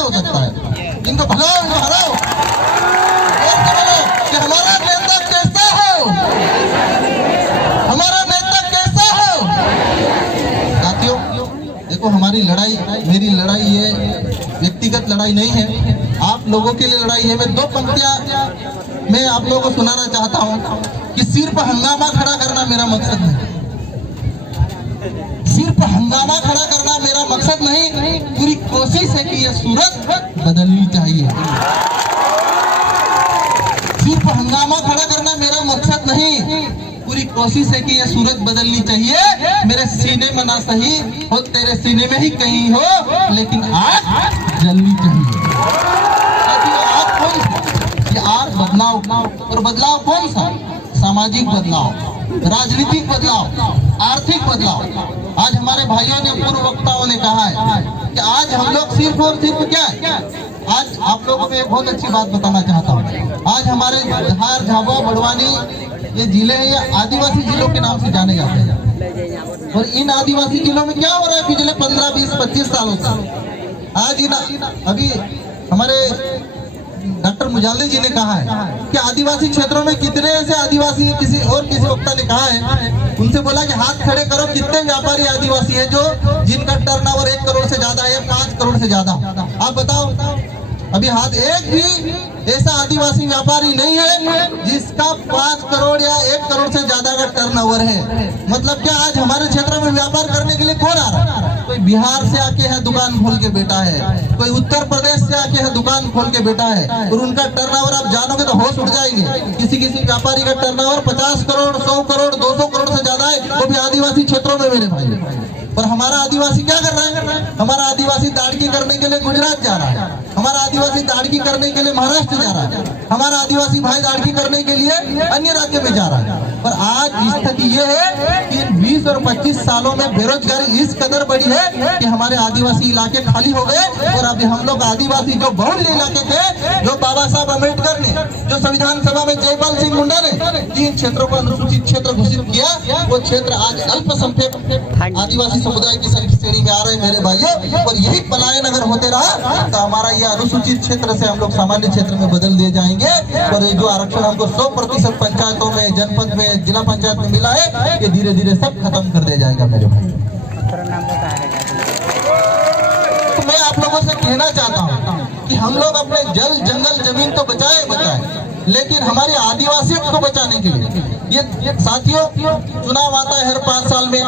हो सकता है? इनको भगाओ, इनको हराओ। कि हमारा नेता कैसा हो, हमारा नेता कैसा हो। साथियों देखो, हमारी लड़ाई, मेरी लड़ाई ये व्यक्तिगत लड़ाई नहीं है, आप लोगों के लिए लड़ाई है। मैं दो पंक्तियां मैं आप लोगों को सुनाना चाहता हूं कि सिर्फ हंगामा खड़ा करना मेरा मकसद नहीं, सिर्फ हंगामा खड़ा करना मेरा मकसद नहीं, पूरी कोशिश है कि यह सूरत बदलनी चाहिए। सिर्फ हंगामा खड़ा करना मेरा मकसद नहीं, पूरी कोशिश है कि यह सूरत बदलनी चाहिए। मेरे सीने में ना सही हो, तेरे सीने में ही कहीं हो, लेकिन आग जलनी चाहिए। आग कौन सा? ये आग बदलाव, और बदलाव कौन सा? सामाजिक बदलाव, राजनीतिक बदलाव, आर्थिक बदलाव। आज हमारे भाइयों ने, पूर्व वक्ताओं ने कहा है कि आज हम लोग सिर्फ और सिर्फ क्या है, आज आप लोगों को एक बहुत अच्छी बात बताना चाहता हूँ। आज हमारे धार, झाबुआ, बड़वानी ये जिले हैं, ये आदिवासी जिलों के नाम से जाने जाते हैं। और इन आदिवासी जिलों में क्या हो रहा है पिछले 15, 20, 25 सालों से? आज अभी हमारे डॉक्टर मुजाल्दी जी ने कहा है कि आदिवासी क्षेत्रों में कितने ऐसे आदिवासी है, किसी वक्ता ने कहा है, उनसे बोला कि हाथ खड़े करो, कितने व्यापारी आदिवासी है जो जिनका टर्नओवर 1 करोड़ से ज्यादा है, 5 करोड़ से ज्यादा। आप बताओ, अभी हाथ एक भी ऐसा आदिवासी व्यापारी नहीं है जिसका 5 करोड़ या 1 करोड़ से ज्यादा का टर्नओवर है। मतलब क्या, आज हमारे क्षेत्र में व्यापार करने के लिए कौन आ रहा है? कोई बिहार से आके है दुकान खोल के बैठा है, कोई उत्तर प्रदेश से आके है दुकान खोल के बैठा है, और उनका टर्नओवर आप जानोगे तो होश उड़ जाएंगे। किसी व्यापारी का टर्नओवर 50 करोड़, 100 करोड़, 200 करोड़ से ज्यादा है, वो भी आदिवासी क्षेत्रों में मेरे भाई। और हमारा आदिवासी क्या कर रहा है? हमारा आदिवासी दाढ़ी करने के लिए गुजरात जा रहा है, हमारा आदिवासी दाढ़ी करने के लिए महाराष्ट्र जा रहा है, हमारा आदिवासी भाई दाढ़ी करने के लिए अन्य राज्य में जा रहा है। पर आज स्थिति ये है कि 20 और 25 सालों में बेरोजगारी इस कदर बढ़ी है कि हमारे आदिवासी इलाके खाली हो गए। और अभी हम लोग आदिवासी जो बहुल्य इलाके थे, जो बाबा साहब अम्बेडकर ने, जो संविधान सभा में जयपाल सिंह मुंडा ने 3 क्षेत्रों को अनुसूचित क्षेत्र घोषित किया, वो क्षेत्र आज अल्पसंख्यक आदिवासी समुदाय की श्रेणी में आ रहे मेरे भाइयों। और यही पलायन अगर होते रहा तो हमारा ये अनुसूचित क्षेत्र से हम लोग सामान्य क्षेत्र में बदल दिए जाएंगे। और ये जो आरक्षण हमको 100% पंचायतों में, जनपद में, जिला पंचायत में मिला है, ये धीरे धीरे सब खत्म कर दिया जाएगा मेरे भाई। तो मैं आप लोगों से कहना चाहता हूँ कि हम लोग अपने जल, जंगल, जमीन तो बचाए, लेकिन हमारी आदिवासियों को बचाने के लिए ये साथियों, चुनाव आता है हर 5 साल में,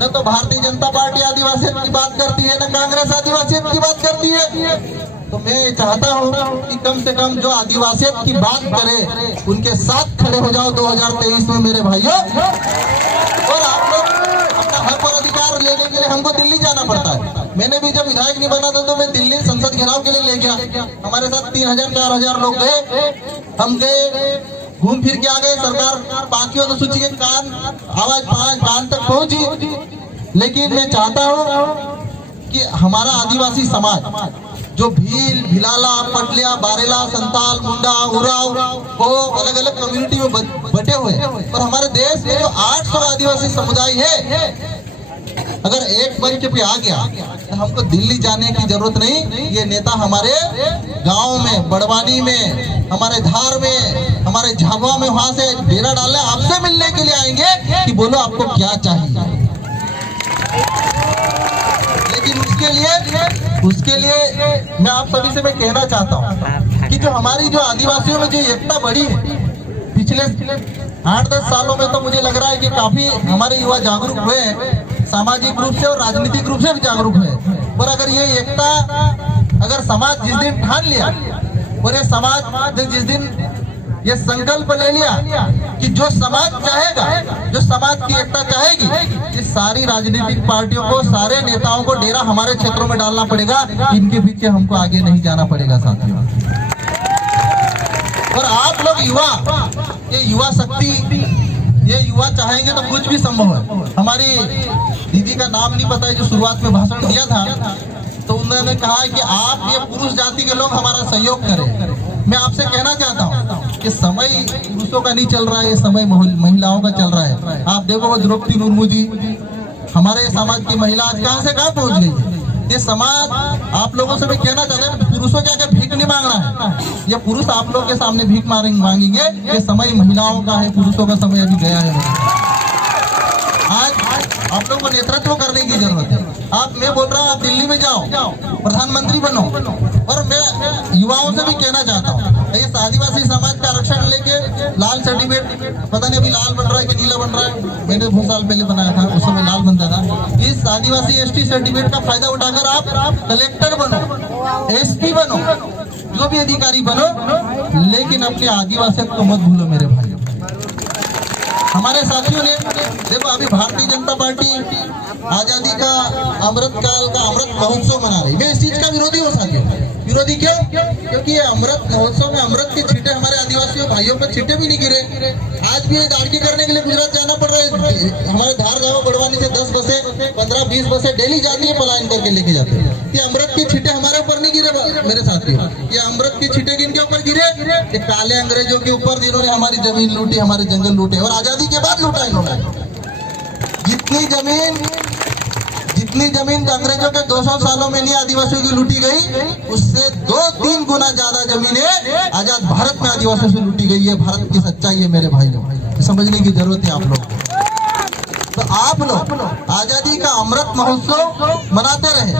न तो भारतीय जनता पार्टी आदिवासियों की बात करती है, न कांग्रेस आदिवासियों की बात करती है। तो मैं चाहता हूं कि कम से कम जो आदिवासियों की बात करे, उनके साथ खड़े हो जाओ 2023 में मेरे भाइयों। और आप लोग अपना हक और अधिकार लेने के लिए हमको दिल्ली जाना पड़ता है। मैंने भी जब विधायक नहीं बना था तो मैं दिल्ली संसद घेराव के लिए ले गया, हमारे साथ 3000, 4000 लोग गए, हम गए, घूम फिर के आ गए। सरकार बाकी अनुसूची के आवाज कान तक पहुंची। लेकिन मैं चाहता हूं कि हमारा आदिवासी समाज जो भील, भिलाला, पटलिया, बारेला, संताल, मुंडा, उराव, वो अलग अलग कम्युनिटी में बटे हुए, और हमारे देश में जो 800 आदिवासी समुदाय है, अगर एक मंच पे आ गया तो हमको दिल्ली जाने की जरूरत नहीं। ये नेता हमारे गांव में, बड़वानी में, हमारे धार में, हमारे झाबुआ में, वहां से डेरा डालने आपसे मिलने के लिए आएंगे कि बोलो आपको क्या चाहिए। लेकिन उसके लिए मैं आप सभी से मैं कहना चाहता हूँ कि जो हमारी जो आदिवासियों में जो एकता बढ़ी है पिछले 8-10 सालों में, तो मुझे लग रहा है कि काफी हमारे युवा जागरूक हुए हैं, सामाजिक रूप से और राजनीतिक रूप से भी जागरूक है। और अगर ये एकता, अगर समाज जिस दिन ठान लिया, और ये समाज जिस दिन ये संकल्प ले लिया कि जो समाज चाहेगा, जो समाज की एकता चाहेगी, कि सारी राजनीतिक पार्टियों को, सारे नेताओं को डेरा हमारे क्षेत्रों में डालना पड़ेगा, इनके पीछे हमको आगे नहीं जाना पड़ेगा साथियों। और आप लोग युवा, ये युवा शक्ति, ये युवा चाहेंगे तो कुछ भी संभव है। हमारी दीदी का नाम नहीं पता है जो शुरुआत में भाषण दिया था, तो उन्होंने कहा है कि आप ये पुरुष जाति के लोग हमारा सहयोग करें। मैं आपसे कहना चाहता हूँ कि समय पुरुषों का नहीं चल रहा है, ये समय महिलाओं का चल रहा है। आप देखो द्रौपदी मुर्मू जी, हमारे समाज की महिला आज कहाँ से कहाँ पहुँच गई है। ये समाज, आप लोगों से मैं कहना चाहता हूँ पुरुषों के आगे भीख नहीं मांगना है। ये पुरुष आप लोग के सामने भीख मांगेंगे। ये समय महिलाओं का है, पुरुषों का समय अभी गया है। आज आप लोगों को नेतृत्व करने की जरूरत है। मैं बोल रहा हूँ, आप दिल्ली में जाओ, प्रधानमंत्री बनो। और मैं युवाओं से भी कहना चाहता हूँ, इस आदिवासी समाज का आरक्षण लेके लाल सर्टिफिकेट, पता नहीं अभी लाल बन रहा है कि नीला बन रहा है, मैंने बहुत साल पहले बनाया था, उस समय लाल बनता था। इस आदिवासी एसटी सर्टिफिकेट का फायदा उठाकर आप कलेक्टर बनो, एसपी बनो, जो भी अधिकारी बनो, लेकिन अपने आदिवासियों को मत भूलो मेरे भाई। हमारे साथियों ने देखो, अभी भारतीय जनता पार्टी आजादी का अमृत काल का अमृत महोत्सव मना रही। मैं इस चीज का विरोधी हूँ साथियों। विरोधी क्यों? क्योंकि ये अमृत महोत्सव में अमृत के छींटे हमारे आदिवासियों भाइयों पर छींटे भी नहीं गिरे। आज भी दाड़की करने के लिए गुजरात जाना पड़ रहा है। हमारे धार गाँव बड़वानी से 10 बसें 15-20 बसें डेली जाती है, पलायन करके लेके जाते हैं। ये अमृत के छींटे हमारे ऊपर नहीं गिरे मेरे साथियों। ये अमृत के छींटे किनके ऊपर गिरे? ये काले अंग्रेजों के ऊपर, जिन्होंने हमारी जमीन लूटी, हमारे जंगल लूटे, और आजादी के बाद लूटा इन्होंने। जितनी जमीन अंग्रेजों के 200 सालों में नहीं आदिवासियों की लूटी गई, उससे 2-3 गुना ज्यादा जमीनें आजाद भारत में आदिवासियों से लूटी गई है। भारत की सच्चाई है मेरे भाइयों, समझने की जरूरत है आप लोग। तो आप लोग आजादी का अमृत महोत्सव मनाते रहे।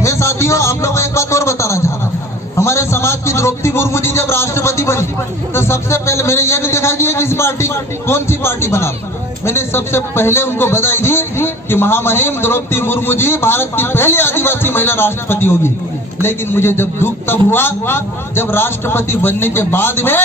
मैं साथियों आप लोगों को एक बात और बताना चाह रहा हूँ। हमारे समाज की द्रौपदी मुर्मू जी जब राष्ट्रपति बनी, तो सबसे पहले मैंने ये नहीं देखा कि ये किस पार्टी, कौन सी पार्टी बना, मैंने सबसे पहले उनको बधाई दी कि महामहिम द्रौपदी मुर्मू जी भारत की पहली आदिवासी महिला राष्ट्रपति होगी। लेकिन मुझे जब दुख तब हुआ जब राष्ट्रपति बनने के बाद में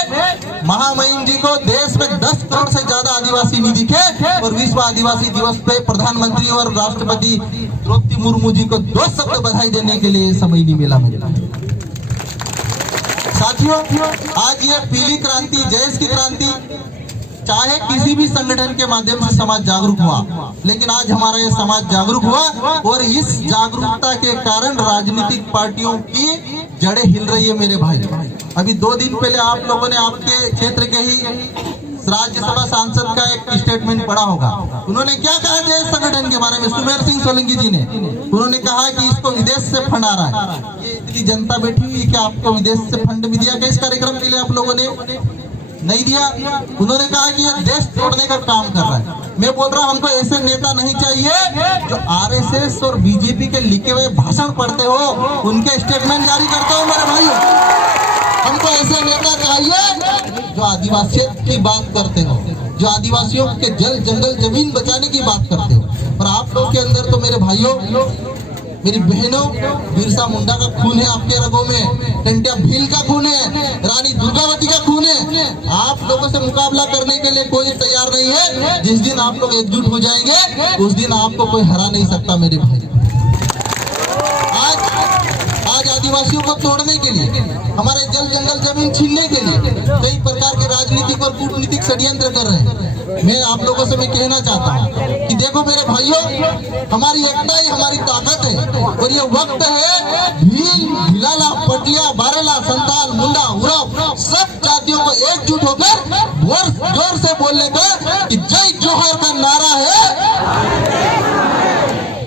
महामहिम जी को देश में 10 करोड़ से ज्यादा आदिवासी नहीं दिखे, और विश्व आदिवासी दिवस पे प्रधानमंत्री और राष्ट्रपति द्रौपदी मुर्मू जी को 2 शब्द बधाई देने के लिए समय नहीं मिला मुझे। साथियों, आज ये पीली क्रांति, जयेश की क्रांति, चाहे किसी भी संगठन के माध्यम से समाज जागरूक हुआ, लेकिन आज हमारा ये समाज जागरूक हुआ, और इस जागरूकता के कारण राजनीतिक पार्टियों की जड़ें हिल रही है मेरे भाई। अभी 2 दिन पहले आप लोगों ने आपके क्षेत्र के ही राज्यसभा सांसद का एक स्टेटमेंट पढ़ा होगा। उन्होंने क्या कहा जय संगठन के बारे में, सुमेर सिंह सोलंकी जी ने, उन्होंने कहा कि इसको विदेश से फंड आ रहा है। ये इतनी जनता बैठी हुई, क्या आपको विदेश से फंड भी दिया क्या इस कार्यक्रम के लिए? आप लोगों ने नहीं दिया। उन्होंने कहा कि ये देश तोड़ने का काम कर रहा है। मैं बोल रहा हूं, हमको ऐसे नेता नहीं चाहिए जो आरएसएस और बीजेपी के लिखे हुए भाषण पढ़ते हो, उनके स्टेटमेंट जारी करते हो मेरे भाइयों। हमको ऐसे नेता चाहिए जो आदिवासियों की बात करते हो, जो आदिवासियों के जल जंगल जमीन बचाने की बात करते हो। और आप लोग के अंदर तो मेरे भाइयों, मेरी बहनों, बिरसा मुंडा का खून है आपके रगों में, टंटिया भील का खून है, रानी दुर्गावती का खून है। आप लोगों से मुकाबला करने के लिए कोई तैयार नहीं है। जिस दिन आप लोग एकजुट हो जाएंगे, उस दिन आपको कोई हरा नहीं सकता मेरे भाई। आज आदिवासियों को तोड़ने के लिए, हमारे जल जंगल जमीन छीनने के लिए कई प्रकार के राजनीतिक और कूटनीतिक षड्यंत्र कर रहे हैं। मैं आप लोगों से मैं कहना चाहता हूँ कि देखो मेरे भाइयों, हमारी एकता ही हमारी ताकत है, और ये वक्त है भील, भिलाला, पटिया, बारेला, संताल, मुंडा, उराव सब जातियों को एकजुट होकर जोर से बोलने का कि जय जोहर का नारा है।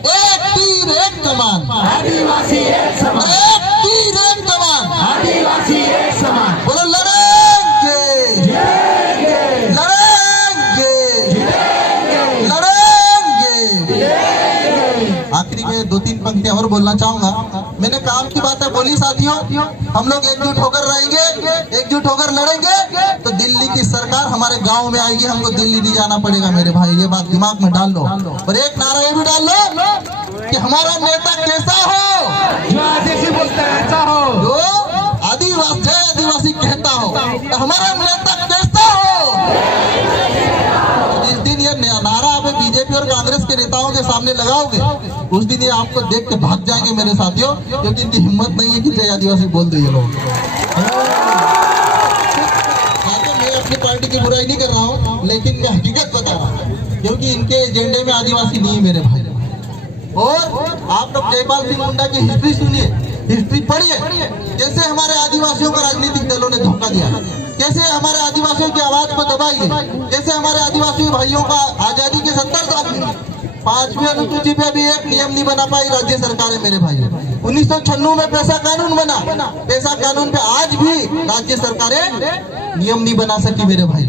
एक तीर एक कमान, आदिवासी एक समान, एक तीर एक कमान, आदिवासी एक समान। बोलो लड़ेंगे, आखिरी में 2-3 पंक्तियां और बोलना चाहूंगा। मैंने काम की बातें बोली साथियों, हम लोग एकजुट होकर रहेंगे, एकजुट होकर लड़ेंगे, तो दिल्ली की सरकार हमारे गांव में आएगी। हमको दिल्ली नहीं जाना पड़ेगा मेरे भाई, ये बात दिमाग में डाल लो। और एक नारा ये भी डाल लो कि हमारा नेता कैसा हो, जो आदिवासी बोलता ऐसा हो, जो आदिवासी कहता हो। तो हमारा नेता कैसा हो, जिस दिन ये नारा आप बीजेपी और कांग्रेस के नेताओं के सामने लगाओगे, उस दिन ये आपको देख के भाग जाएंगे मेरे साथियों, क्योंकि इनकी हिम्मत नहीं है कि जय आदिवासी बोल दे ये लोग। मैं अपनी पार्टी की बुराई नहीं कर रहा हूँ, लेकिन मैं हकीकत बता रहा हूँ, क्योंकि इनके एजेंडे में आदिवासी नहीं है मेरे भाई। और आप लोग जयपाल सिंह मुंडा की हिस्ट्री सुनिए, हिस्ट्री पढ़िए, कैसे हमारे आदिवासियों को राजनीतिक दलों ने धोखा दिया, कैसे हमारे आदिवासियों की आवाज को दबाई गई, कैसे हमारे आदिवासी भाइयों का आजादी के 70 साल में 5वीं अनुसूची पे भी एक नियम नहीं बना पाई राज्य सरकारें मेरे भाई। 1996 में पैसा कानून बना, पैसा कानून पे आज भी राज्य सरकारें नियम नहीं बना सकी मेरे भाई।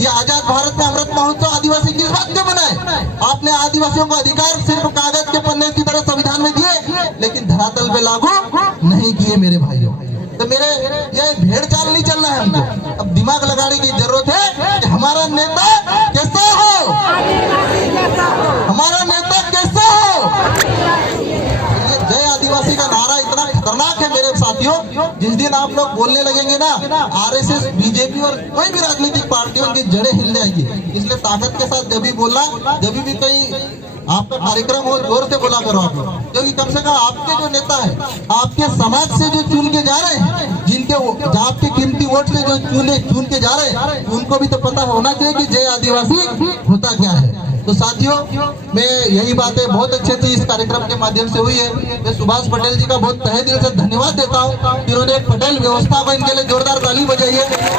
ये आजाद भारत में अमृत महोत्सव आदिवासी किस बात के बनाए? आपने आदिवासियों को अधिकार सिर्फ कागज के पन्ने की तरह संविधान में दिए, लेकिन धरातल पे लागू नहीं किए मेरे भाइयों। तो मेरे ये भेड़ चाल नहीं चलना है हमको, अब दिमाग लगाने की जरूरत है कि हमारा नेता कैसा हो, हमारा नेता कैसा हो। ये जय आदिवासी का नारा इतना खतरनाक है मेरे साथियों, जिस दिन आप लोग बोलने लगेंगे ना आरएसएस, बीजेपी और कोई भी राजनीतिक पार्टियों की जड़ें हिल जाएगी। इसलिए ताकत के साथ जब भी बोलना, जब भी कहीं आपका कार्यक्रम हो जोर से बोला करो आप लोग, क्योंकि कम से कम आपके जो नेता है, आपके समाज से जो चुन के जा रहे हैं, जिनके आपके कीमती वोट से जो चुन के जा रहे हैं, उनको भी तो पता होना चाहिए कि जय आदिवासी होता क्या है। तो साथियों, मैं यही बातें बहुत अच्छी थी इस कार्यक्रम के माध्यम से हुई है। मैं सुभाष पटेल जी का बहुत तहे दिल से धन्यवाद देता हूँ, इन्होंने एक पटेल व्यवस्था को इनके लिए जोरदार ताली बजाई है।